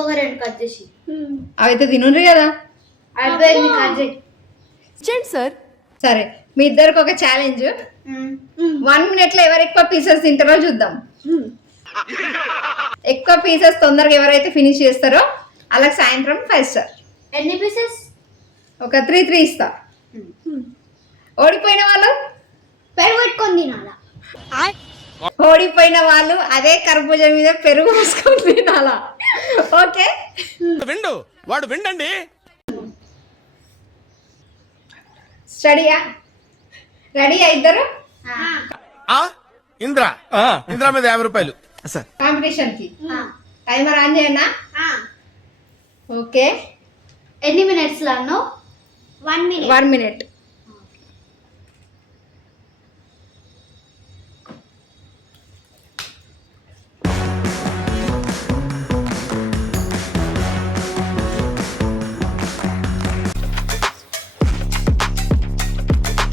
స్లోగా 2 కట్ చేసి అవైతే తినుండ్రి కదా. అయిపోయింది కట్ చేయి. చేయండి సార్. సరే మీ ఇద్దరికి ఒక ఛాలెంజ్. 1 minute లో ఎవరు ఎక్కువ పీసెస్ తింటారో చూద్దాం. ఎక్కువ పీసెస్ తొందరగా ఎవరైతే ఫినిష్ చేస్తారో అలాగే సాయంత్రం 5 స్టార్. ఎన్ని పీసెస్? ఒక 3 ఇస్తా. ఓడిపోయిన వాళ్ళు పెరుగు పెట్టుకొని తినాలా? ఓడిపోయిన వాళ్ళు అదే కర్బూజా మీద పెరుగు పోసుకొని తినాలా? ఓకే విండు వాడు విండండి. స్టడీయా? రెడీయా ఇద్దరు? ఇంద్ర మీద 50 రూపాయలు కాంపిటీషన్ కి టైమర్ ఆన్ చేయనా? ఓకే. ఎన్ని మినిట్స్ లో అన్నావు? 1 minute. 1 minute.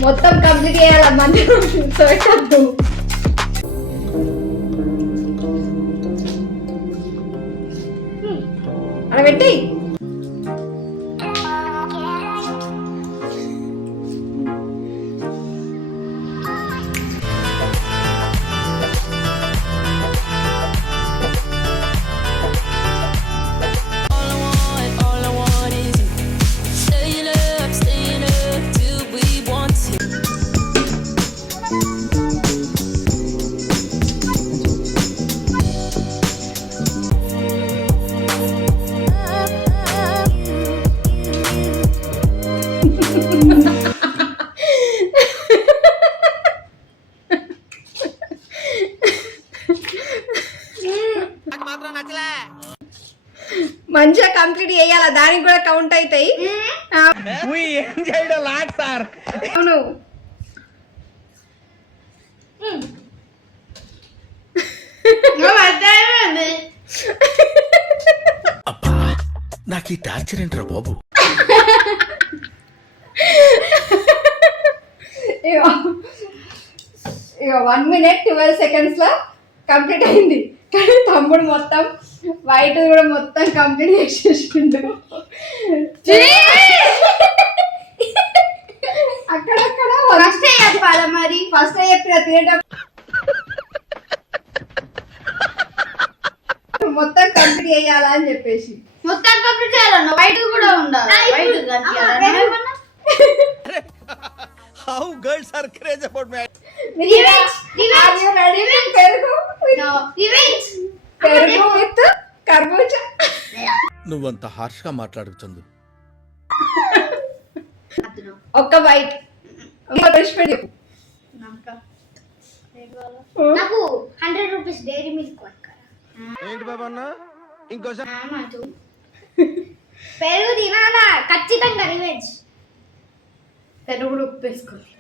మొత్తం కంప్లీట్ చేయాల మంది సోయకద్దు. అలా పెట్టి మంచిగా కంప్లీట్ చేయాల, దానికి కూడా కౌంట్ అవుతాయి. అవును. నాకు ఈ టార్చర్ ఏంట్రా బాబు. 1 minute 12 seconds లో కంప్లీట్ అయింది. కానీ తమ్ముడు మొత్తం వైట్ కూడా మొత్తం కంప్లీట్ చేసేసుకుంటూ అక్కడక్కడ మరి ఫస్ట్ చెప్పిన థియేటర్ మొత్తం కంప్లీట్ చేయాలా అని చెప్పేసి మొత్తం కంప్లీట్ చేయాలన్న వైట్ కూడా ఉండాలి. How girls are craze about me. పెరుగు విత్ కర్బూజా. నువ్వంత హార్ష్ గా మాట్లాడు చందు. ఒక్క వైట్ నాకు 100 రూపీస్ డైరీ మిల్క్ ఏంటి బాబన్న ఇంకోసారి పెరుగు తినాలా ఖచ్చితంగా. రివెంజ్. పెరుగు ఉప్పు వేసుకోవాలి.